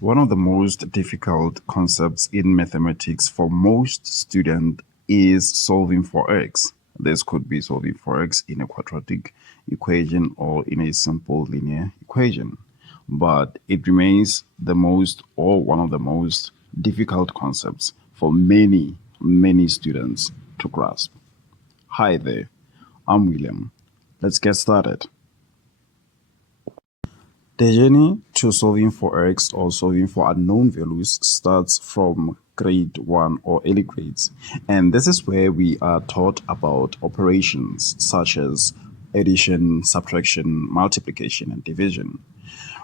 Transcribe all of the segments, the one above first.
One of the most difficult concepts in mathematics for most students is solving for x. This could be solving for x in a quadratic equation or in a simple linear equation. But it remains the most or one of the most difficult concepts for many students to grasp. Hi there, I'm William. Let's get started. The journey to solving for x or solving for unknown values starts from grade 1 or early grades, and this is where we are taught about operations such as addition, subtraction, multiplication, and division.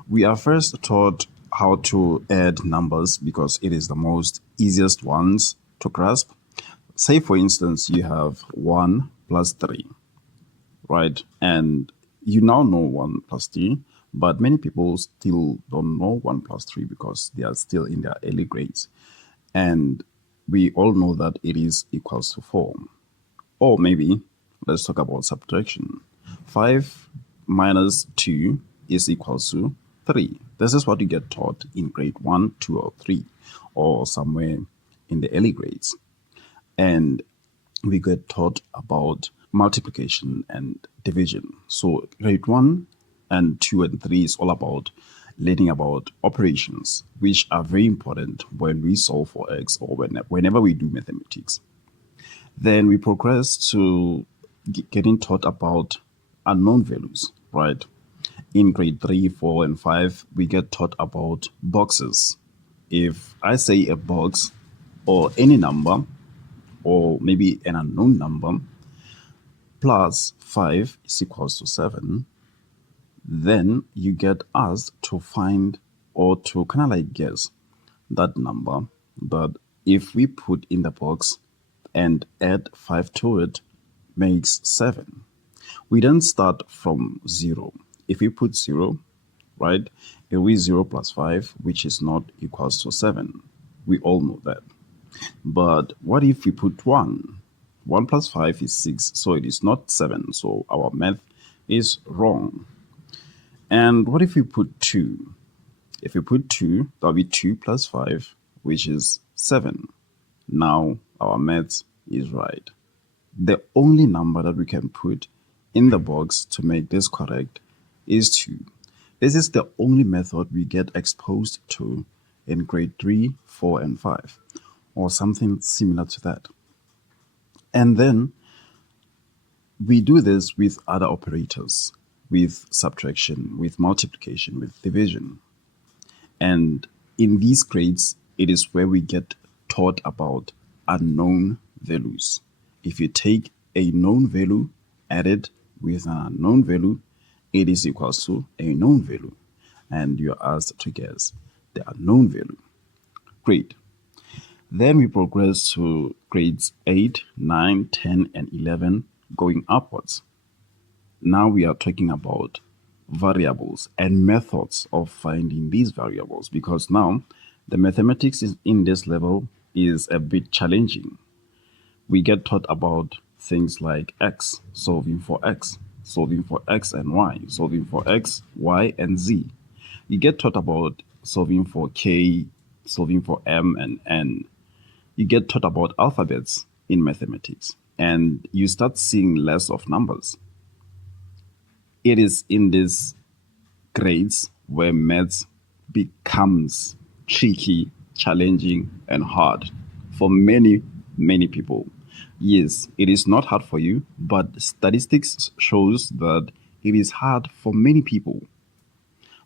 We are first taught how to add numbers because it is the most easiest ones to grasp. Say, for instance, you have 1 plus 3, right? And you now know 1 plus 3, but many people still don't know 1 plus 3 because they are still in their early grades. And we all know that it is equals to 4. Or maybe let's talk about subtraction. 5 minus 2 is equals to 3. This is what you get taught in grade 1, 2, or 3, or somewhere in the early grades. And we get taught about multiplication and division. So grade 1 and 2 and 3 is all about learning about operations, which are very important when we solve for x or whenever we do mathematics. Then we progress to getting taught about unknown values, right? In grade 3, 4, and 5, we get taught about boxes. If I say a box or any number, or maybe an unknown number, plus 5 is equals to 7, then you get asked to find or to kind of like guess that number that if we put in the box and add 5 to it makes 7. We then start from 0. If we put 0, right, it will be 0 plus 5, which is not equals to 7. We all know that. But what if we put 1? 1 plus 5 is 6, so it is not 7. So our math is wrong. And what if we put 2? If we put 2, that will be 2 plus 5, which is 7. Now our math is right. The only number that we can put in the box to make this correct is 2. This is the only method we get exposed to in grade 3, 4, and 5, or something similar to that. And then we do this with other operators, with subtraction, with multiplication, with division. And in these grades, it is where we get taught about unknown values. If you take a known value, add it with an unknown value, it is equals to a known value. And you're asked to guess the unknown value. Great. Then we progress to grades 8, 9, 10, and 11 going upwards. Now we are talking about variables and methods of finding these variables because now the mathematics in this level is a bit challenging. We get taught about things like x, solving for x, solving for x and y, solving for x, y, and z. You get taught about solving for k, solving for m and n. You get taught about alphabets in mathematics, and you start seeing less of numbers. It is in these grades where maths becomes tricky, challenging, and hard for many people. Yes, it is not hard for you, but statistics shows that it is hard for many people.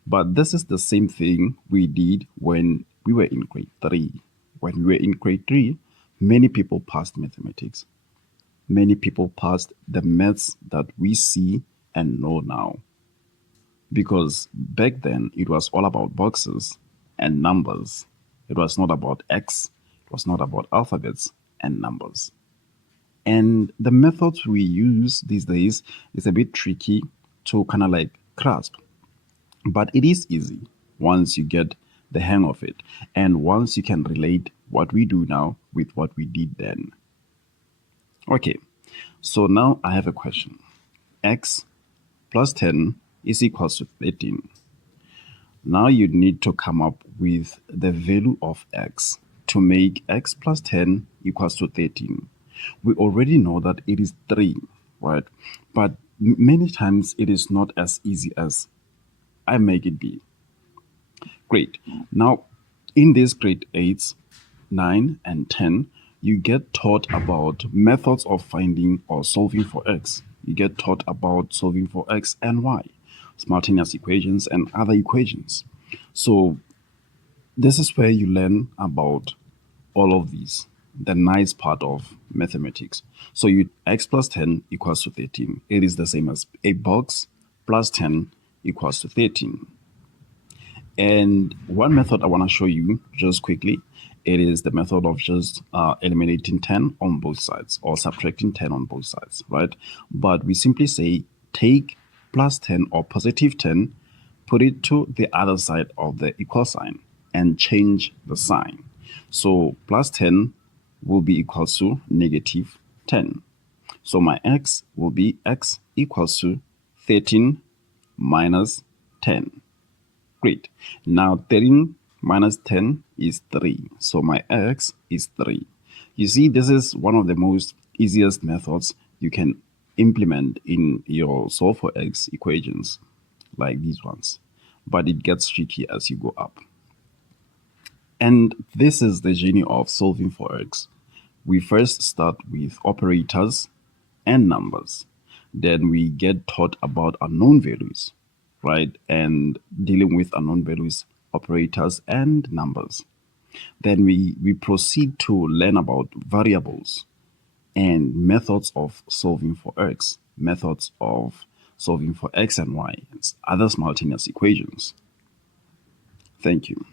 But this is the same thing we did when we were in grade 3. When we were in grade 3, many people passed mathematics. Many people passed the maths that we see and know now. Because back then it was all about boxes and numbers. It was not about X, it was not about alphabets and numbers. And the methods we use these days is a bit tricky to kind of like grasp. But it is easy once you get the hang of it and once you can relate what we do now with what we did then. Okay, so now I have a question. X plus 10 is equals to 13. Now you need to come up with the value of x to make x plus 10 equals to 13. We already know that it is 3, right? But many times it is not as easy as I make it be. Great. Now, in this grade 8, 9, and 10, you get taught about methods of finding or solving for x. You get taught about solving for x and y, simultaneous equations, and other equations. So, this is where you learn about all of these, the nice part of mathematics. So, you x plus 10 equals to 13. It is the same as a box plus 10 equals to 13. And one method I want to show you just quickly, it is the method of just eliminating 10 on both sides or subtracting 10 on both sides, right? But we simply say take plus 10 or positive 10, put it to the other side of the equal sign and change the sign. So plus 10 will be equal to negative 10. So my x will be x equals to 13 minus 10. Great. Now 13 minus 10 is 3. So my x is 3. You see, this is one of the most easiest methods you can implement in your solve for x equations, like these ones. But it gets tricky as you go up. And this is the journey of solving for x. We first start with operators and numbers. Then we get taught about unknown values, right? And dealing with unknown values, operators, and numbers. Then we proceed to learn about variables and methods of solving for x, methods of solving for x and y, and other simultaneous equations. Thank you.